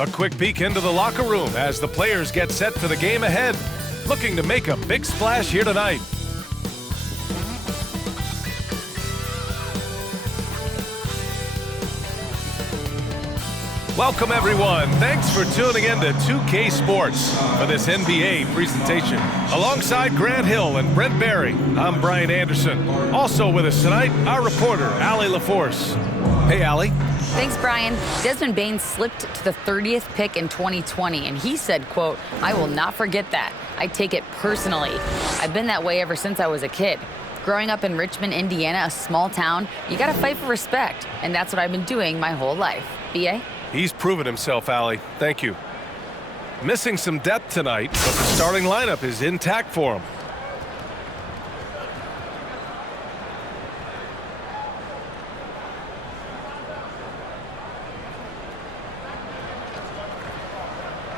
A quick peek into the locker room as the players get set for the game ahead, looking to make a big splash here tonight. Welcome, everyone. Thanks for tuning in to 2K Sports for this NBA presentation. Alongside Grant Hill and Brent Barry, I'm Brian Anderson. Also with us tonight, our reporter, Allie LaForce. Hey, Allie. Thanks, Brian. Desmond Bain slipped to the 30th pick in 2020, and he said, quote, "I will not forget that. I take it personally. I've been that way ever since I was a kid. Growing up in Richmond, Indiana, a small town, you gotta fight for respect, and that's what I've been doing my whole life." B.A.? He's proven himself, Allie. Thank you. Missing some depth tonight, but the starting lineup is intact for him.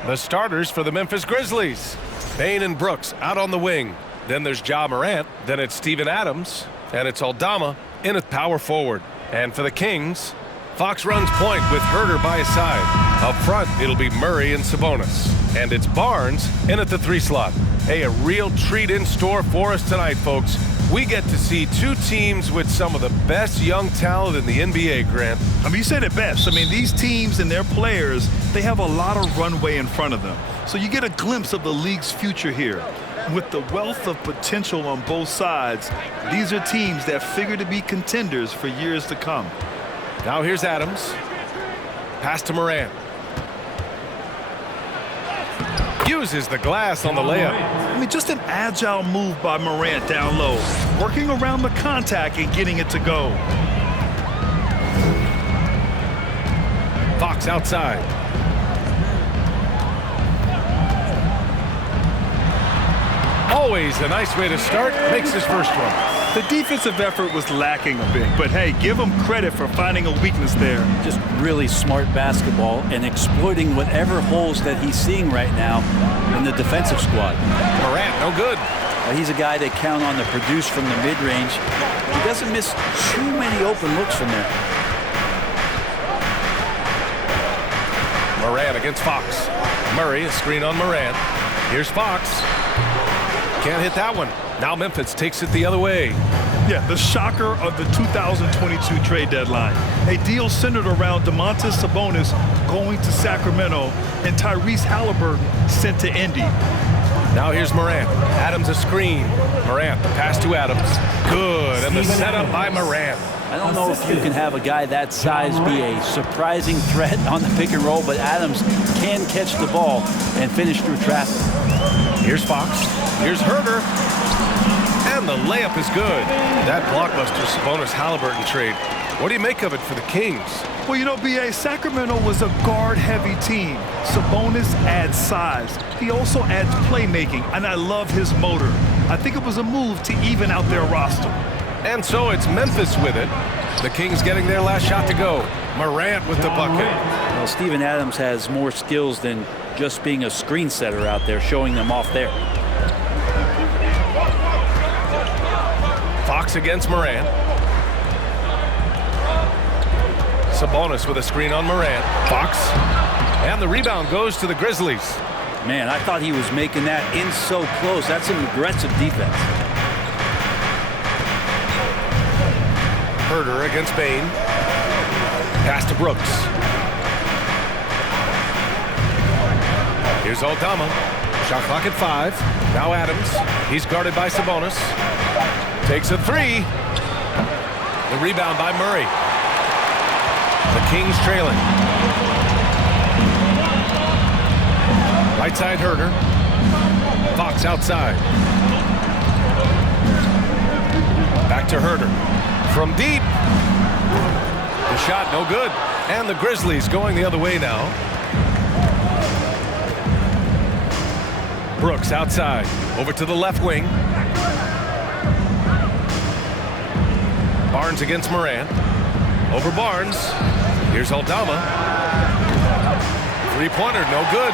The starters for the Memphis Grizzlies. Bain and Brooks out on the wing. Then there's Ja Morant. Then it's Steven Adams. And it's Aldama in at power forward. And for the Kings, Fox runs point with Herder by his side. Up front, it'll be Murray and Sabonis. And it's Barnes in at the 3 slot. Hey, a real treat in store for us tonight, folks. We get to see two teams with some of the best young talent in the NBA, Grant. I mean, you said it best. I mean, these teams and their players, they have a lot of runway in front of them. So you get a glimpse of the league's future here. With the wealth of potential on both sides, these are teams that figure to be contenders for years to come. Now here's Adams. Pass to Morant. Uses the glass on the layup. I mean, just an agile move by Morant down low, working around the contact and getting it to go. Fox outside. Always a nice way to start. Makes his first one. The defensive effort was lacking a bit, but hey, give him credit for finding a weakness there. Just really smart basketball and exploiting whatever holes that he's seeing right now in the defensive squad. Morant, no good. He's a guy they count on to produce from the mid-range. He doesn't miss too many open looks from there. Morant against Fox. Murray, a screen on Morant. Here's Fox. Can't hit that one. Now Memphis takes it the other way. Yeah, the shocker of the 2022 trade deadline. A deal centered around Domantas Sabonis going to Sacramento and Tyrese Halliburton sent to Indy. Now here's Morant. Adams a screen. Morant, the pass to Adams. Good, and the setup by Morant. I don't know if you can have a guy that size be a surprising threat on the pick and roll, but Adams can catch the ball and finish through traffic. Here's Fox. Here's Herder. And the layup is good. That blockbuster Sabonis-Halliburton trade. What do you make of it for the Kings? Well, you know, B.A., Sacramento was a guard-heavy team. Sabonis adds size. He also adds playmaking, and I love his motor. I think it was a move to even out their roster. And so it's Memphis with it. The Kings getting their last shot to go. Morant with the bucket. Well, Steven Adams has more skills than just being a screen setter out there, showing them off there. Fox against Morant. Sabonis with a screen on Morant. Fox. And the rebound goes to the Grizzlies. Man, I thought he was making that in so close. That's some aggressive defense. Herder against Bain. Pass to Brooks. Here's Aldama. Shot clock at 5. Now Adams. He's guarded by Sabonis. Takes a 3. The rebound by Murray. The Kings trailing. Right side Herder. Fox outside. Back to Herder. From deep. The shot no good. And the Grizzlies going the other way now. Brooks outside. Over to the left wing. Barnes against Morant. Over Barnes. Here's Aldama. Three-pointer, no good.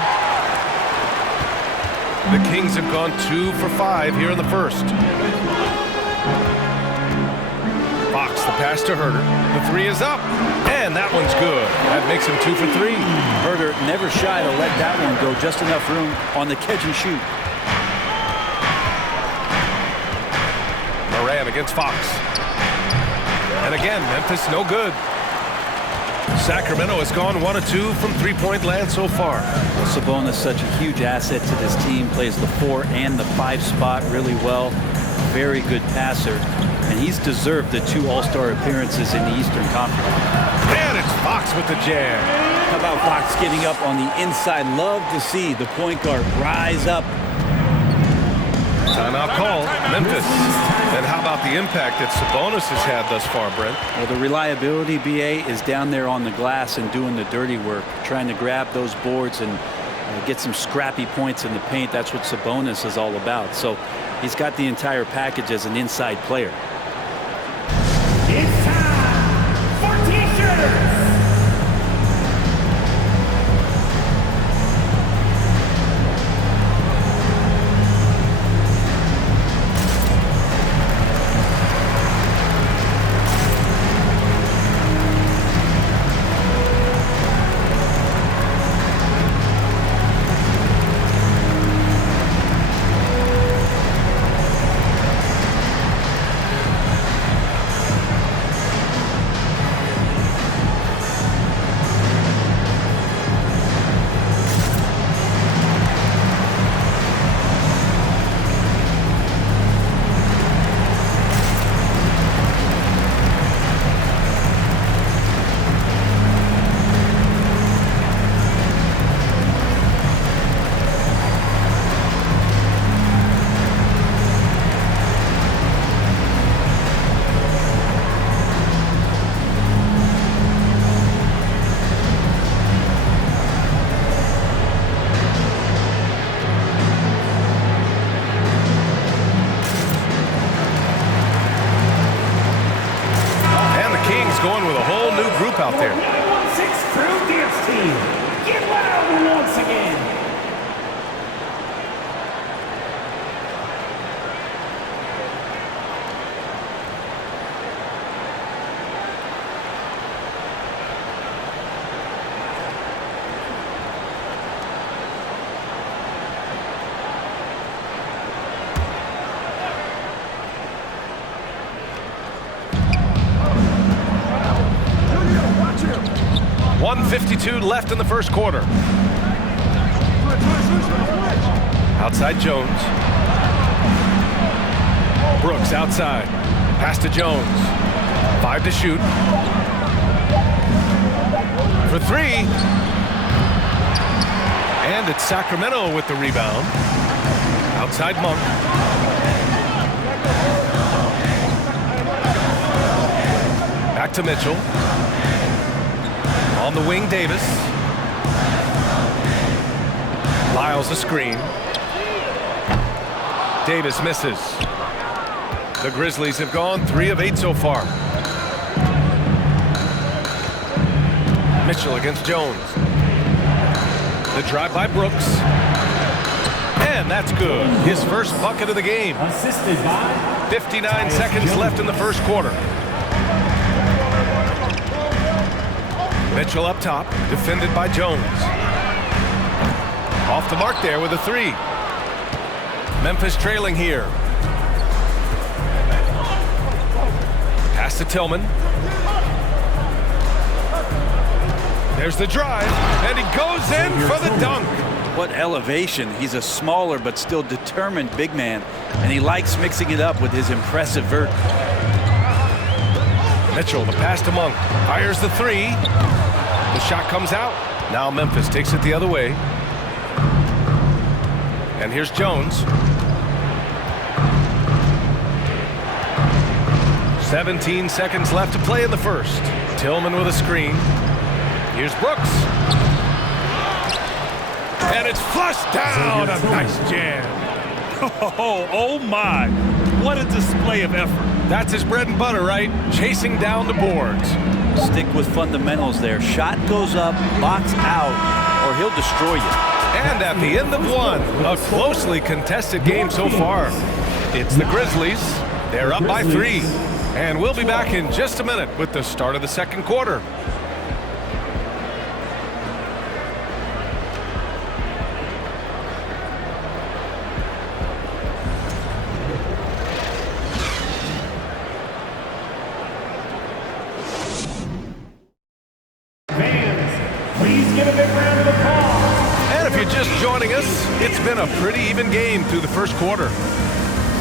The Kings have gone 2 for 5 here in the first. Fox, the pass to Herter. The three is up, and that one's good. That makes him 2 for 3. Herter never shy to let that one go. Just enough room on the catch and shoot. Moran against Fox. And again, Memphis no good. Sacramento has gone 1 of 2 from three-point land so far. Sabonis is such a huge asset to this team. Plays the 4 and the 5 spot really well. Very good passer. And he's deserved the 2 All-Star appearances in the Eastern Conference. And it's Fox with the jam. How about Fox getting up on the inside? Love to see the point guard rise up. Timeout call, Memphis. And how about the impact that Sabonis has had thus far, Brent? Well, the reliability, BA, is down there on the glass and doing the dirty work, trying to grab those boards and get some scrappy points in the paint. That's what Sabonis is all about. So he's got the entire package as an inside player. It's time for T-shirts. Going with a whole new group out there. 116 Crew Dance Team. Get loud once again. .152 left in the first quarter. Outside Jones. Brooks outside. Pass to Jones. 5 to shoot. For 3. And it's Sacramento with the rebound. Outside Monk. Back to Mitchell. On the wing, Davis. Lyles a screen. Davis misses. The Grizzlies have gone 3 of 8 so far. Mitchell against Jones. The drive by Brooks. And that's good. His first bucket of the game. Assisted by 59 seconds left in the first quarter. Mitchell up top, defended by Jones. Off the mark there with a 3. Memphis trailing here. Pass to Tillman. There's the drive, and he goes in for the dunk. What elevation. He's a smaller but still determined big man, and he likes mixing it up with his impressive vert. Mitchell, the pass to Monk, fires the 3. The shot comes out. Now Memphis takes it the other way. And here's Jones. 17 seconds left to play in the first. Tillman with a screen. Here's Brooks. And it's flushed down. A nice jam. Oh my. What a display of effort. That's his bread and butter, right? Chasing down the boards. Stick with fundamentals there. Shot goes up, box out, or he'll destroy you. And at the end of 1, a closely contested game so far. It's the Grizzlies. They're up by 3. And we'll be back in just a minute with the start of the second quarter. Fans, please give a big round of applause. And if you're just joining us, it's been a pretty even game through the first quarter.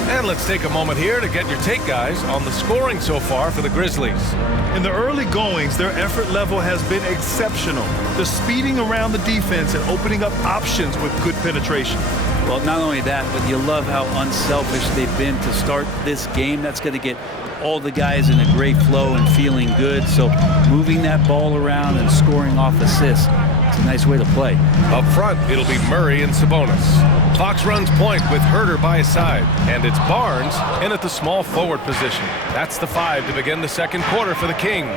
And let's take a moment here to get your take, guys, on the scoring so far for the Grizzlies. In the early goings, their effort level has been exceptional. They're speeding around the defense and opening up options with good penetration. Well, not only that, but you love how unselfish they've been to start this game. That's going to get all the guys in a great flow and feeling good. So moving that ball around and scoring off assists, it's a nice way to play. Up front, it'll be Murray and Sabonis. Fox runs point with Herter by his side, and it's Barnes in at the small forward position. That's the 5 to begin the second quarter for the Kings.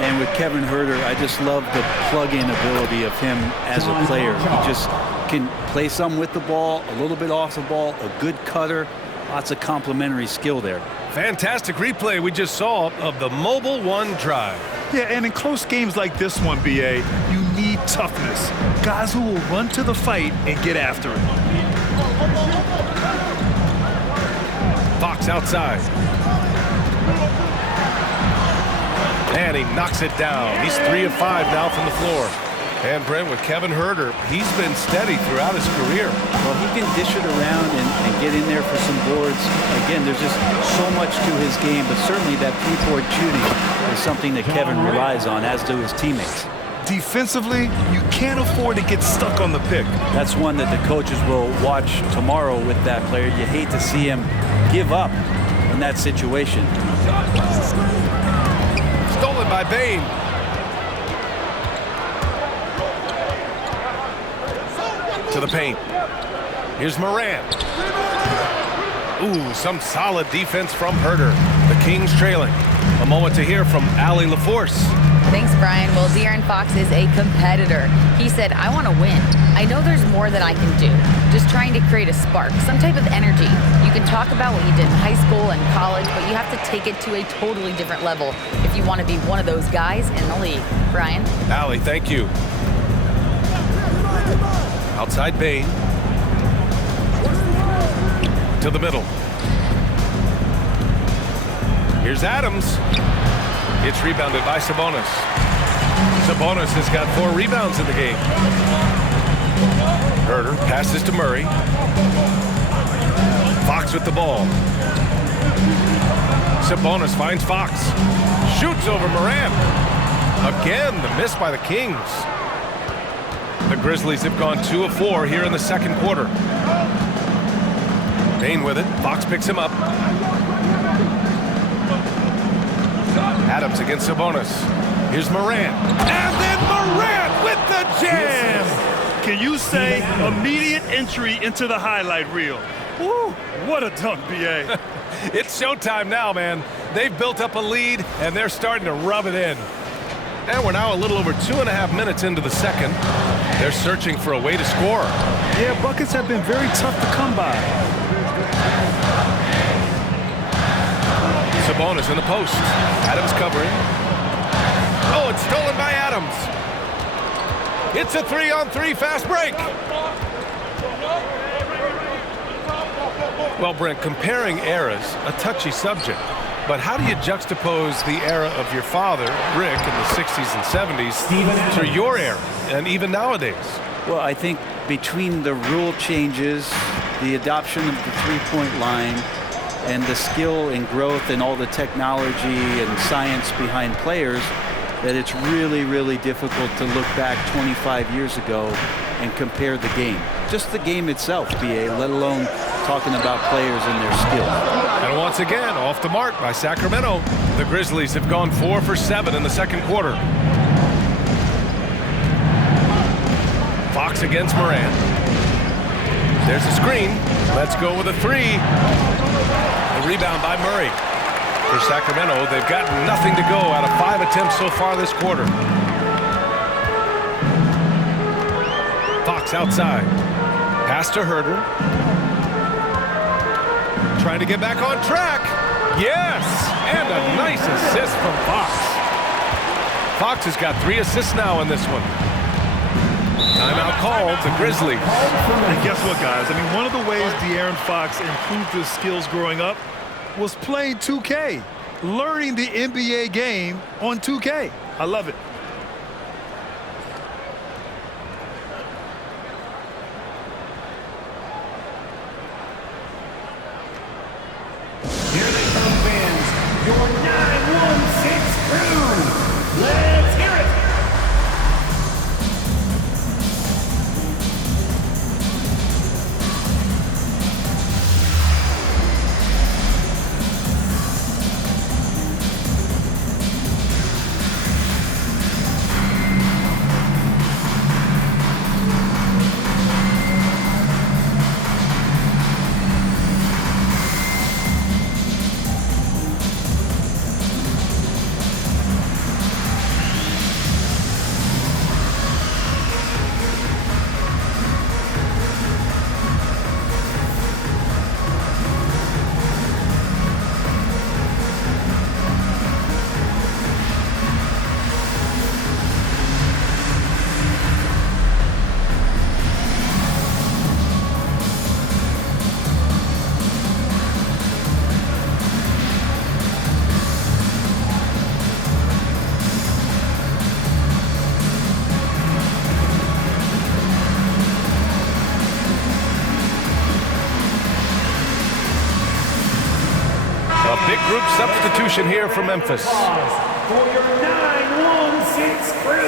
And with Kevin Herter, I just love the plug-in ability of him as a player. He just can play some with the ball, a little bit off the ball, a good cutter, lots of complementary skill there. Fantastic replay we just saw of the mobile one drive. Yeah, and in close games like this one, BA, you need toughness. Guys who will run to the fight and get after it. Fox outside. And he knocks it down. He's 3 of 5 now from the floor. And Brent, with Kevin Herter, he's been steady throughout his career. Well, he can dish it around and get in there for some boards. Again, there's just so much to his game, but certainly that three-point shooting is something that Kevin relies on, as do his teammates. Defensively, you can't afford to get stuck on the pick. That's one that the coaches will watch tomorrow with that player. You hate to see him give up in that situation. Stolen by Bane. To the paint. Here's Morant. Ooh, some solid defense from Herter. The Kings trailing. A moment to hear from Allie LaForce. Thanks, Brian. Well, De'Aaron Fox is a competitor. He said, I want to win. I know there's more that I can do. Just trying to create a spark, some type of energy. You can talk about what you did in high school and college, but you have to take it to a totally different level if you want to be one of those guys in the league. Brian? Allie, thank you. Outside Bane. To the middle. Here's Adams. It's rebounded by Sabonis. Sabonis has got 4 rebounds in the game. Herter passes to Murray. Fox with the ball. Sabonis finds Fox. Shoots over Morant. Again, the miss by the Kings. The Grizzlies have gone 2 of 4 here in the second quarter. Bane with it. Fox picks him up. Adams against Sabonis. Here's Morant. And then Morant with the jam! Can you say immediate entry into the highlight reel? Woo, what a dunk, BA. It's showtime now, man. They've built up a lead, and they're starting to rub it in. And we're now a little over 2.5 minutes into the second. They're searching for a way to score. Yeah, buckets have been very tough to come by. Sabonis in the post. Adams covering. Oh, it's stolen by Adams. It's a 3-on-3 fast break. Well, Brent, comparing eras, a touchy subject. But how do you juxtapose the era of your father, Rick, in the 60s and 70s to your era, and even nowadays? Well, I think between the rule changes, the adoption of the three-point line, and the skill and growth and all the technology and science behind players, that it's really, really difficult to look back 25 years ago and compare the game. Just the game itself, BA, let alone talking about players and their skill. And once again, off the mark by Sacramento. The Grizzlies have gone 4 for 7 in the second quarter. Fox against Morant. There's a screen. Let's go with a 3. The rebound by Murray. For Sacramento, they've got nothing to go out of 5 attempts so far this quarter. Fox outside. Pass to Herter. Trying to get back on track. Yes! And a nice assist from Fox. Fox has got 3 assists now in this one. Timeout called the Grizzlies. And guess what, guys? I mean, one of the ways De'Aaron Fox improved his skills growing up was playing 2K, learning the NBA game on 2K. I love it. Here they come, fans. Your 916 crew. Let's hear it. A big group substitution here for Memphis. Pause for your 916 crew.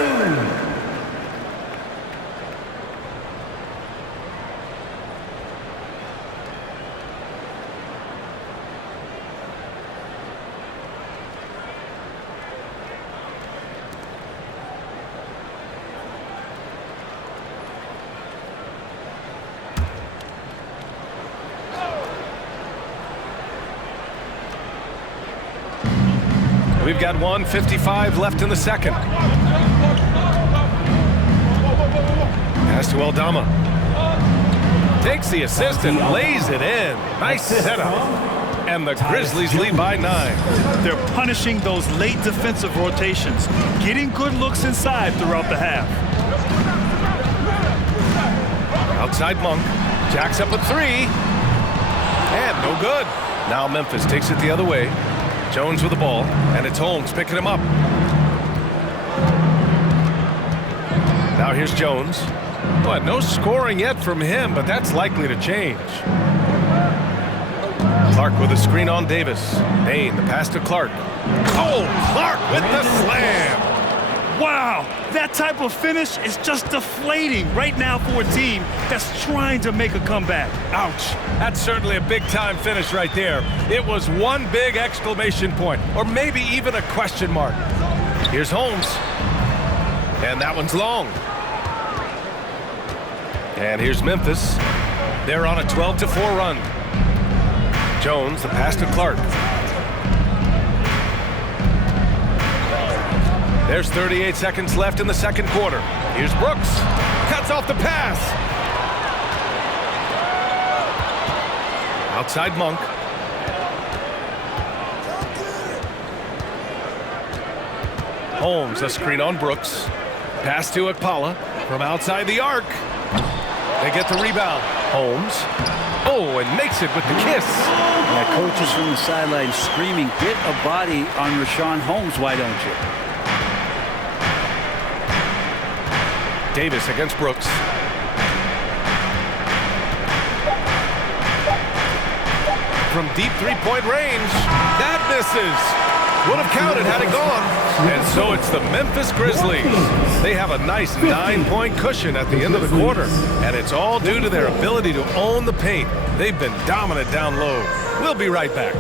We've got 1:55 left in the second. Pass to Aldama. Takes the assist and lays it in. Nice setup. And the Grizzlies lead by 9. They're punishing those late defensive rotations, getting good looks inside throughout the half. Outside Monk. Jacks up a 3. And no good. Now Memphis takes it the other way. Jones with the ball, and it's Holmes picking him up. Now here's Jones. But no scoring yet from him, but that's likely to change. Clark with a screen on Davis. Bain, the pass to Clark. Oh, Clark with the slam. Wow, that type of finish is just deflating right now for a team that's trying to make a comeback. Ouch. That's certainly a big-time finish right there. It was one big exclamation point, or maybe even a question mark. Here's Holmes. And that one's long. And here's Memphis. They're on a 12-4 run. Jones, the pass to Clark. There's 38 seconds left in the second quarter. Here's Brooks. Cuts off the pass. Outside Monk. Holmes, a screen on Brooks. Pass to Akpala from outside the arc. They get the rebound. Holmes. Oh, and makes it with the kiss. Yeah, coaches from the sideline screaming, get a body on Rashawn Holmes, why don't you? Davis against Brooks. From deep three-point range. That misses. Would have counted had it gone. And so it's the Memphis Grizzlies. They have a nice 9-point cushion at the end of the quarter. And it's all due to their ability to own the paint. They've been dominant down low. We'll be right back.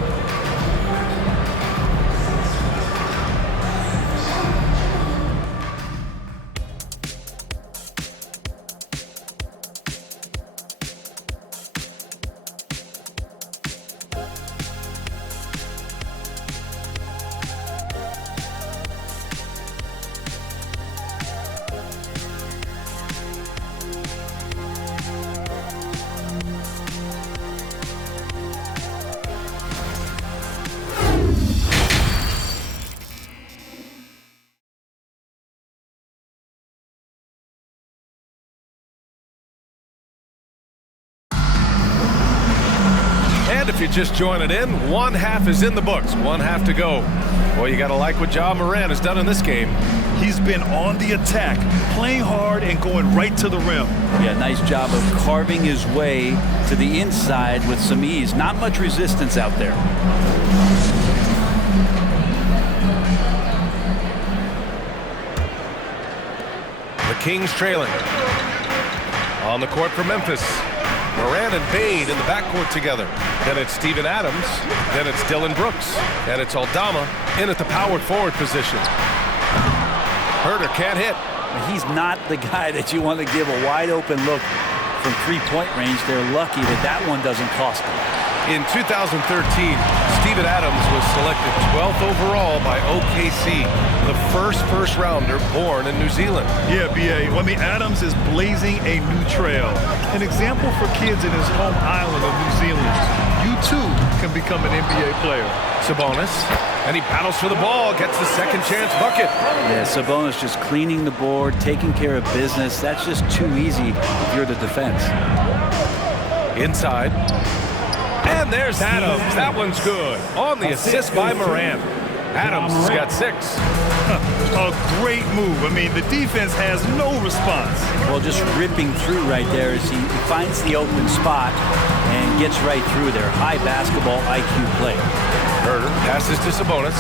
if you're just joining in, one half is in the books, one half to go. Boy, you got to like what Ja Morant has done in this game. He's been on the attack, playing hard and going right to the rim. Yeah, nice job of carving his way to the inside with some ease. Not much resistance out there. The Kings trailing. On the court for Memphis. Morant and Bane in the backcourt together. Then it's Steven Adams. Then it's Dylan Brooks. And it's Aldama in at the power forward position. Herter can't hit. He's not the guy that you want to give a wide open look from three-point range. They're lucky that that one doesn't cost them. In 2013, Steven Adams was selected 12th overall by OKC, the first rounder born in New Zealand. Yeah, B.A. I mean, Adams is blazing a new trail. An example for kids in his home island of New Zealand. You, too, can become an NBA player. Sabonis, and he battles for the ball, gets the second chance bucket. Yeah, Sabonis just cleaning the board, taking care of business. That's just too easy if you're the defense. Inside. And there's Adams. That one's good. On the assist by Morant. Adams has got 6. A great move. I mean, the defense has no response. Well, just ripping through right there as he finds the open spot and gets right through there. High basketball IQ play. Herter passes to Sabonis.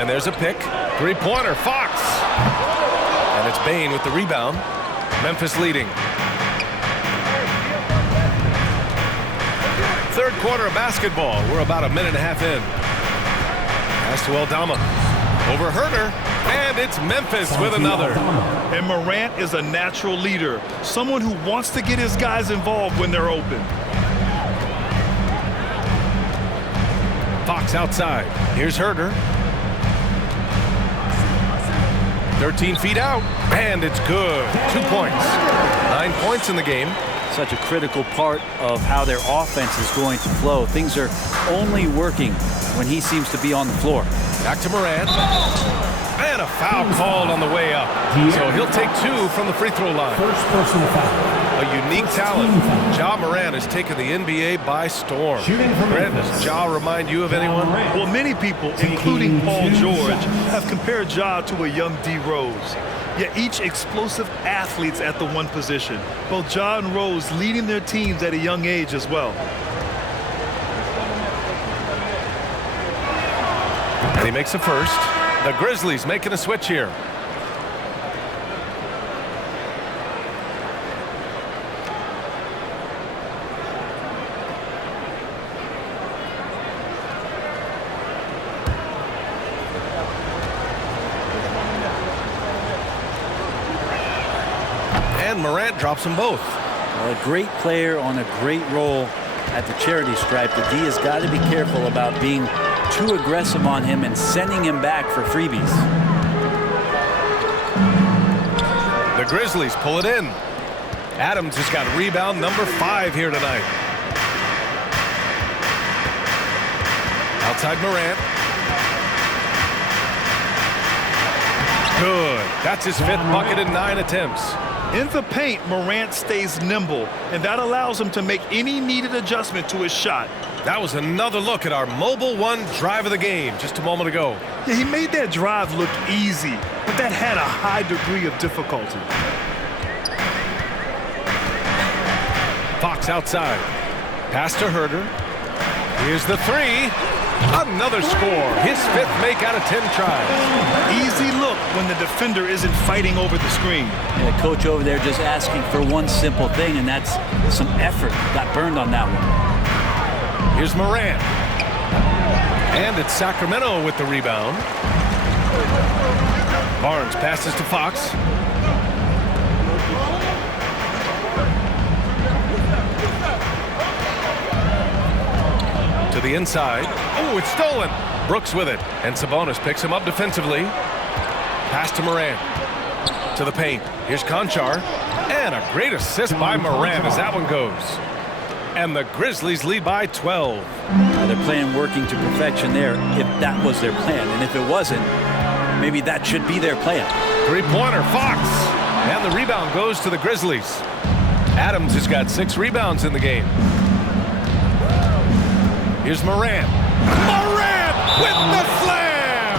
And there's a pick. Three-pointer, Fox. And it's Bane with the rebound. Memphis leading. Third quarter of basketball. We're about a minute and a half in. Pass to Aldama. Over Herter. And it's Memphis with another. And Morant is a natural leader. Someone who wants to get his guys involved when they're open. Fox outside. Here's Herter. 13 feet out. And it's good. 2 points. 9 points in the game. Such a critical part of how their offense is going to flow. Things are only working when he seems to be on the floor. Back to Morant. And a foul called on the way up. So he'll take 2 from the free throw line. First personal foul. A unique talent. Ja Morant has taken the NBA by storm. Grant, does Ja remind you of anyone? Well, many people, including Paul George, have compared Ja to a young D. Rose. Yet each explosive athletes at the one position. Both Ja and Rose leading their teams at a young age as well. And he makes a first. The Grizzlies making a switch here. And Morant drops them both. Well, a great player on a great role at the charity stripe. The D has got to be careful about being too aggressive on him and sending him back for freebies. The Grizzlies pull it in. Adams has got rebound number 5 here tonight. Outside Morant. Good. That's his 5th bucket in 9 attempts. In the paint, Morant stays nimble, and that allows him to make any needed adjustment to his shot. That was another look at our Mobile One drive of the game just a moment ago. Yeah, he made that drive look easy, but that had a high degree of difficulty. Fox outside. Pass to Herter. Here's the 3. Another score. His 5th make out of 10 tries. Easy look when the defender isn't fighting over the screen. And the coach over there just asking for one simple thing, and that's some effort. Got burned on that one. Here's Morant. And it's Sacramento with the rebound. Barnes passes to Fox. To the inside. Oh, it's stolen. Brooks with it. And Sabonis picks him up defensively. Pass to Morant. To the paint. Here's Conchar. And a great assist by Morant as that one goes. And the Grizzlies lead by 12. They're playing working to perfection there if that was their plan. And if it wasn't, maybe that should be their plan. Three-pointer, Fox. And the rebound goes to the Grizzlies. Adams has got 6 rebounds in the game. Here's Morant. Morant with the slam!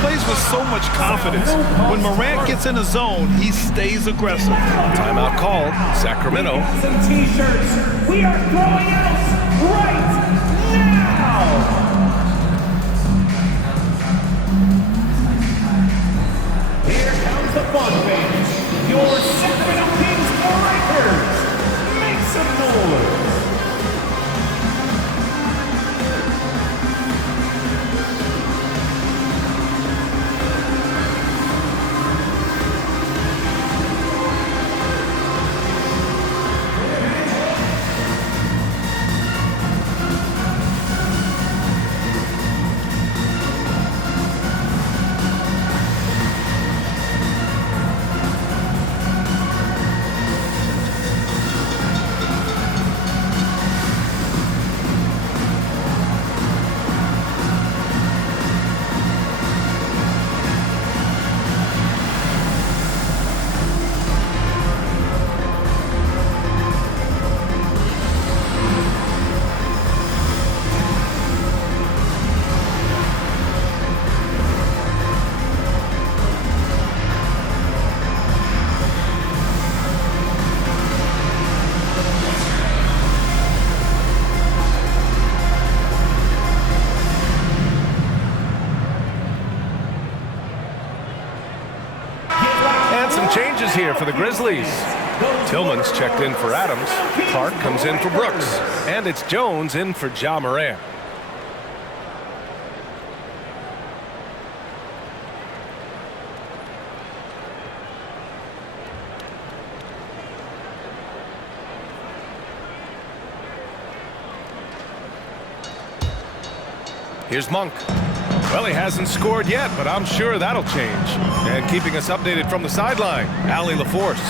Plays with so much confidence. When Morant gets in the zone, he stays aggressive. Timeout called. Sacramento. Some t-shirts. We are throwing out right now. Here comes the fun fans. Your Sacramento Kings Breakers. Make some noise. Changes here for the Grizzlies. Tillman's checked in for Adams. Clark comes in for Brooks. And it's Jones in for Ja Morant. Here's Monk. Well, he hasn't scored yet, but I'm sure that'll change. And keeping us updated from the sideline, Allie LaForce.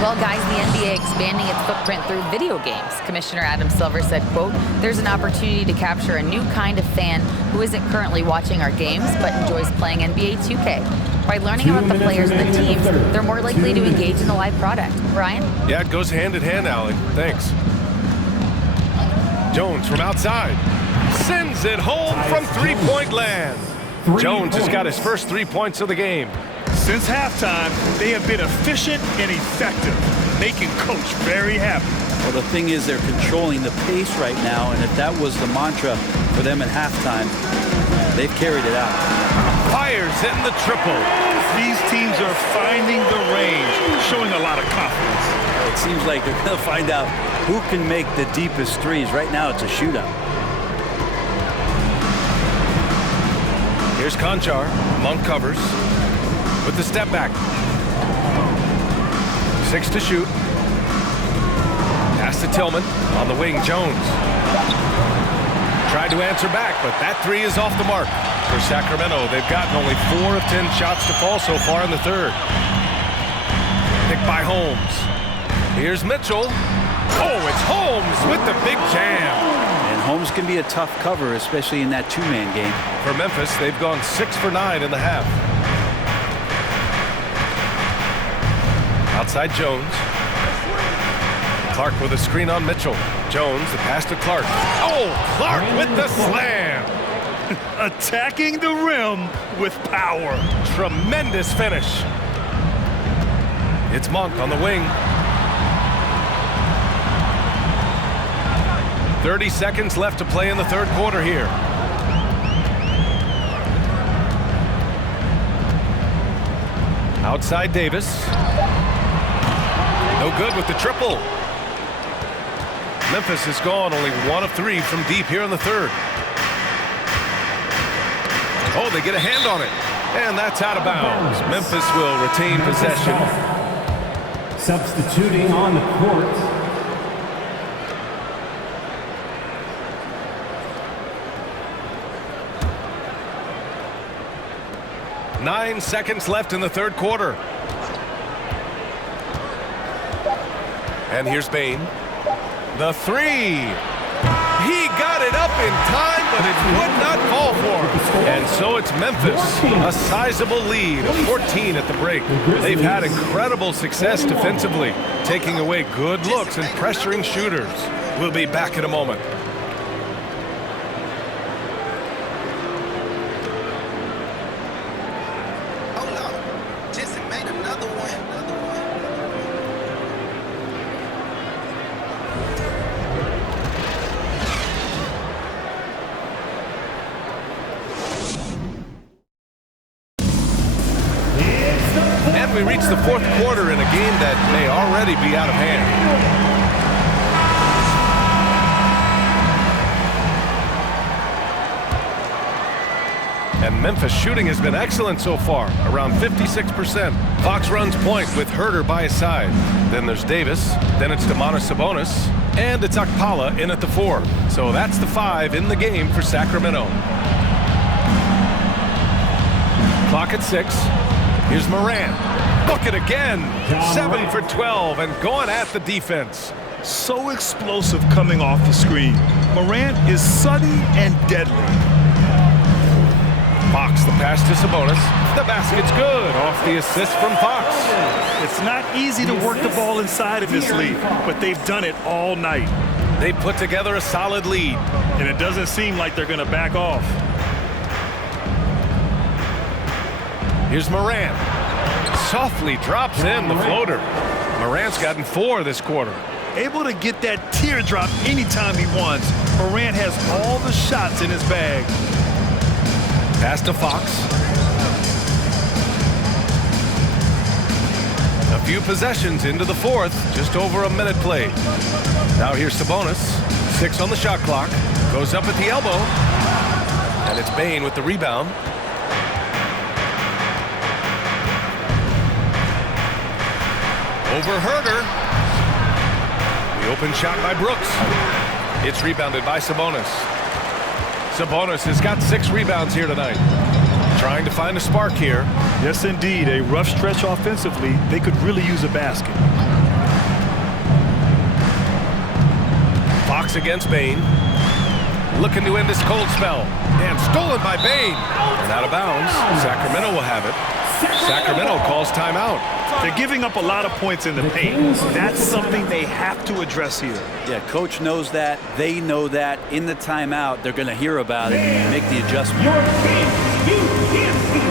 Well, guys, the NBA expanding its footprint through video games. Commissioner Adam Silver said, quote, "There's an opportunity to capture a new kind of fan who isn't currently watching our games but enjoys playing NBA 2K. By learning about the players and the teams, they're more likely to engage in the live product." Ryan? Yeah, it goes hand in hand, Allie. Thanks. Jones from outside. Sends it home from three-point land. Jones has got his first 3 points of the game. Since halftime, they have been efficient and effective, making Coach very happy. Well, the thing is they're controlling the pace right now, and if that was the mantra for them at halftime, they've carried it out. Fires in the triple. These teams are finding the range, showing a lot of confidence. It seems like they're going to find out who can make the deepest threes. Right now, it's a shootout. Here's Conchar. Monk covers with the step back. 6 to shoot. Pass to Tillman. On the wing, Jones. Tried to answer back, but that three is off the mark. For Sacramento, they've gotten only 4 of 10 shots to fall so far in the third. Picked by Holmes. Here's Mitchell. Oh, it's Holmes with the big jam. And Holmes can be a tough cover, especially in that two-man game. For Memphis, they've gone 6 for 9 in the half. Outside Jones. Clark with a screen on Mitchell. Jones, the pass to Clark. Oh, Clark with the slam. Attacking the rim with power. Tremendous finish. It's Monk on the wing. 30 seconds left to play in the third quarter here. Outside Davis. No good with the triple. Memphis has gone only 1 of 3 from deep here in the third. Oh, they get a hand on it. And that's out of bounds. Memphis will retain possession. Substituting on the court. 9 seconds left in the third quarter. And here's Bane. The three. He got it up in time, but it would not fall for him. And so it's Memphis, a sizable lead of 14 at the break. They've had incredible success defensively, taking away good looks and pressuring shooters. We'll be back in a moment. game that may already be out of hand. And Memphis shooting has been excellent so far, around 56%. Fox runs point with Herter by his side. Then there's Davis. Then it's Domantas Sabonis. And it's Okpala in at the 4. So that's the 5 in the game for Sacramento. Clock at 6. Here's Morant. Book it again. 7 for 12 and going at the defense. So explosive coming off the screen. Morant is sudden and deadly. Fox, the pass to Sabonis. The basket's good off the assist from Fox. It's not easy to work the ball inside of this league, but they've done it all night. They put together a solid lead. And it doesn't seem like they're going to back off. Here's Morant. Softly drops in the floater. Morant's gotten 4 this quarter. Able to get that teardrop anytime he wants. Morant has all the shots in his bag. Pass to Fox. A few possessions into the 4th, just over a minute played. Now here's Sabonis. 6 on the shot clock. Goes up at the elbow. And it's Bane with the rebound. Over Herter. The open shot by Brooks. It's rebounded by Sabonis. Sabonis has got 6 rebounds here tonight. Trying to find a spark here. Yes, indeed. A rough stretch offensively. They could really use a basket. Fox against Bane. Looking to end this cold spell. And stolen by Bane. And out of bounds. Sacramento will have it. Sacramento calls timeout. They're giving up a lot of points in the paint. That's something they have to address here. Yeah, coach knows that. They know that. In the timeout, they're going to hear about it and make the adjustment. Your Kings, you can't beat.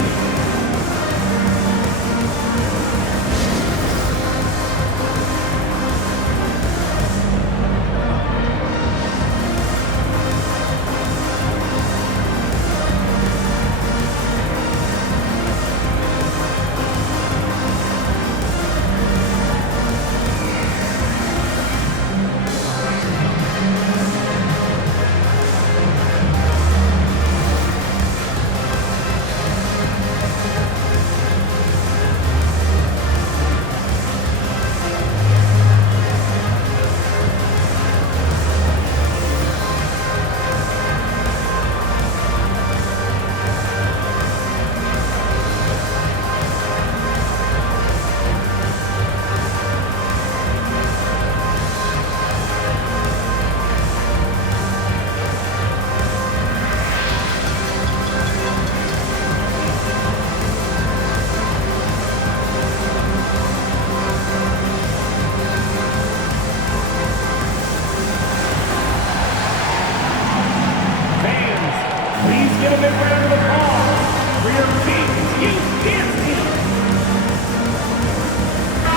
Give a big round of applause for your Kings, you can't beat.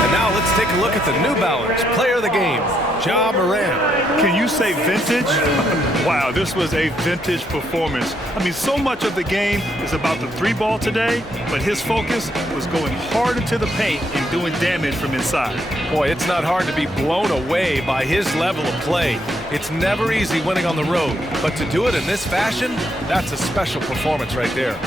And now let's take a look at the New Balance player of the game, Ja Morant. Can you say vintage? Wow, this was a vintage performance. I mean, so much of the game is about the 3-ball today, but his focus was going hard into the paint and doing damage from inside. Boy, it's not hard to be blown away by his level of play. It's never easy winning on the road, but to do it in this fashion, that's a special performance right there.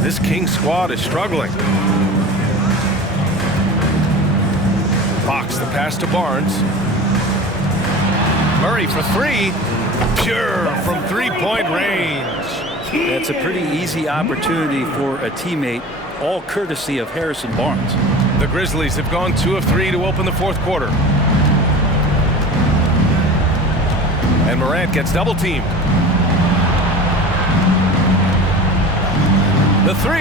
This Kings squad is struggling. Fox, the pass to Barnes. Murray for 3. Pure from 3-point range. It's a pretty easy opportunity for a teammate, all courtesy of Harrison Barnes. The Grizzlies have gone 2 of 3 to open the 4th quarter. And Morant gets double teamed. The 3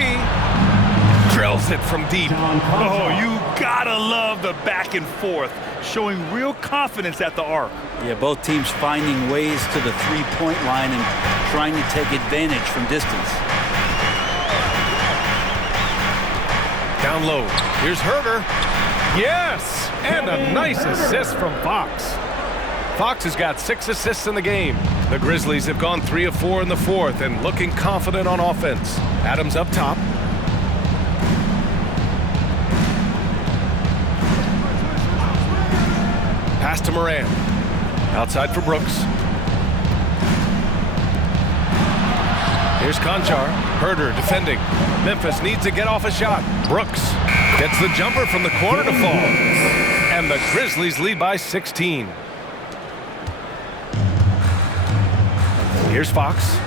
drills it from deep. Oh, you gotta love the back and forth. showing real confidence at the arc. Yeah, both teams finding ways to the three-point line and trying to take advantage from distance. Down low. Here's Herder. Yes! And a nice assist from Fox. Fox has got 6 assists in the game. The Grizzlies have gone 3 of 4 in the fourth and looking confident on offense. Adams up top. Pass to Morant. Outside for Brooks. Here's Conchar. Herder defending. Memphis needs to get off a shot. Brooks gets the jumper from the corner to fall. And the Grizzlies lead by 16. Here's Fox.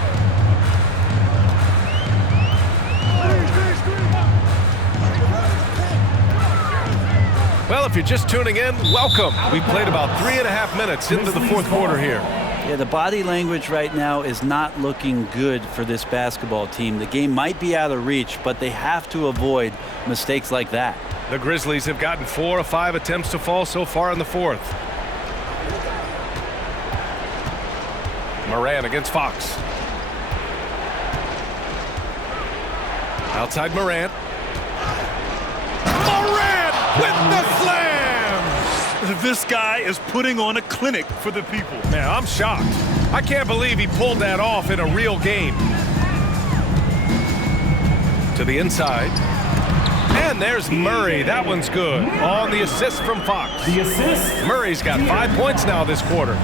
Well, if you're just tuning in, welcome. We played about 3.5 minutes into the fourth quarter here. Yeah, the body language right now is not looking good for this basketball team. The game might be out of reach, but they have to avoid mistakes like that. The Grizzlies have gotten 4 of 5 attempts to fall so far in the fourth. Morant against Fox. Outside Morant. Morant with the slam! This guy is putting on a clinic for the people. Man, I'm shocked. I can't believe he pulled that off in a real game. To the inside. And there's Murray. That one's good. On the assist from Fox. The assist. Murray's got 5 points now this quarter.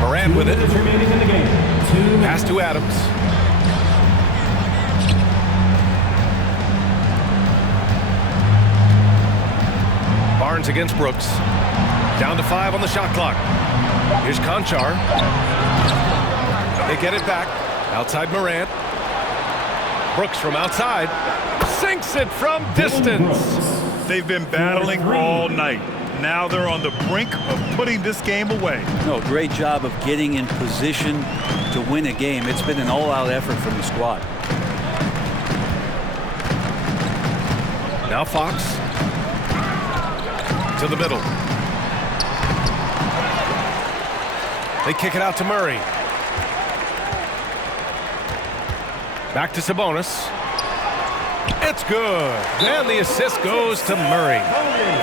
Morant with it. 2 minutes remaining in the game. 2 minutes. Pass to Adams. Barnes against Brooks. Down to 5 on the shot clock. Here's Conchar. They get it back. Outside Morant. Brooks from outside. Sinks it from distance. They've been battling all night. Now they're on the brink of putting this game away. No, great job of getting in position to win a game. It's been an all-out effort from the squad. Now Fox. To the middle. They kick it out to Murray. Back to Sabonis. It's good. And the assist goes to Murray.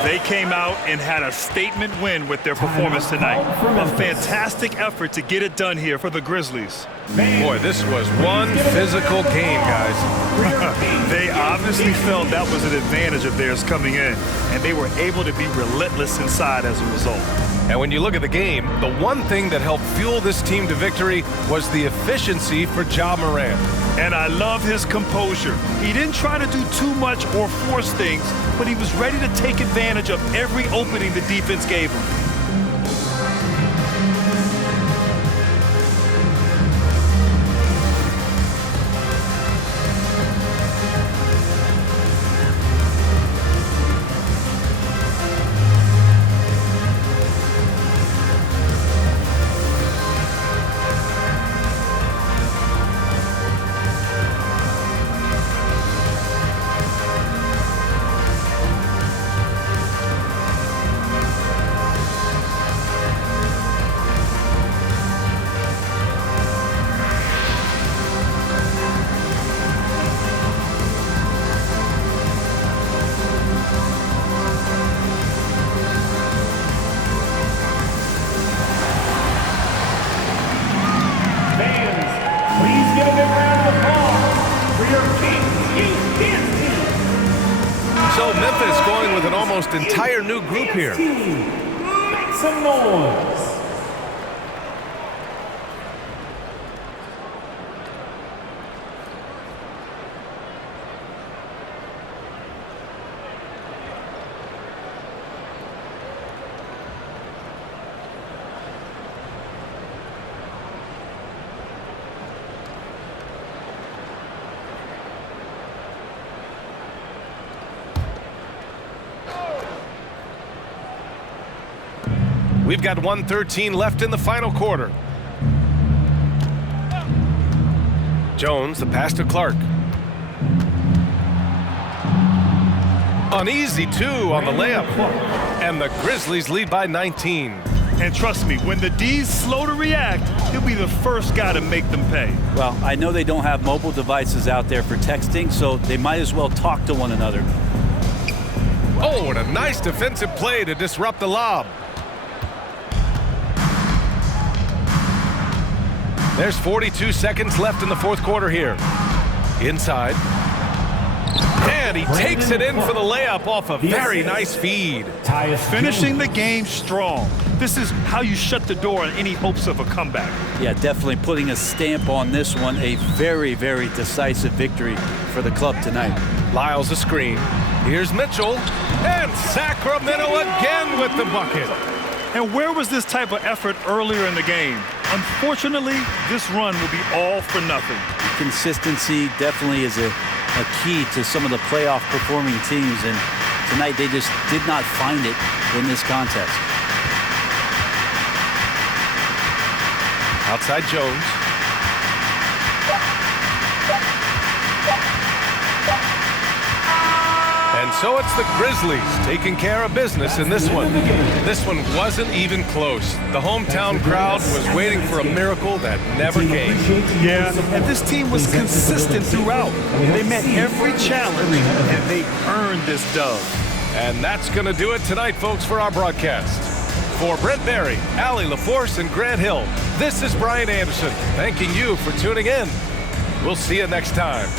They came out and had a statement win with their performance tonight. A fantastic effort to get it done here for the Grizzlies. Boy, this was one physical game, guys. They obviously felt that was an advantage of theirs coming in, and they were able to be relentless inside as a result. And when you look at the game, the one thing that helped fuel this team to victory was the efficiency for Ja Morant. And I love his composure. He didn't try to do too much or force things, but he was ready to take advantage of every opening the defense gave him. So Memphis going with an almost entire new group here. Make some noise. We've got 1:13 left in the final quarter. Jones, the pass to Clark. An easy 2 on the layup. And the Grizzlies lead by 19. And trust me, when the D's slow to react, he'll be the first guy to make them pay. Well, I know they don't have mobile devices out there for texting, so they might as well talk to one another. Oh, and a nice defensive play to disrupt the lob. There's 42 seconds left in the fourth quarter here. Inside. And he takes it in for the layup off a very nice feed. Finishing the game strong. This is how you shut the door on any hopes of a comeback. Yeah, definitely putting a stamp on this one. A very, very decisive victory for the club tonight. Lyles a screen. Here's Mitchell. And Sacramento again with the bucket. And where was this type of effort earlier in the game? Unfortunately, this run will be all for nothing. Consistency definitely is a key to some of the playoff performing teams, and tonight they just did not find it in this contest. Outside Jones. And so it's the Grizzlies taking care of business in this one. This one wasn't even close. The hometown crowd was waiting for a miracle that never came. Yeah, and this team was consistent throughout. They met every challenge, and they earned this dub. And that's going to do it tonight, folks, for our broadcast. For Brent Berry, Allie LaForce, and Grant Hill, this is Brian Anderson thanking you for tuning in. We'll see you next time.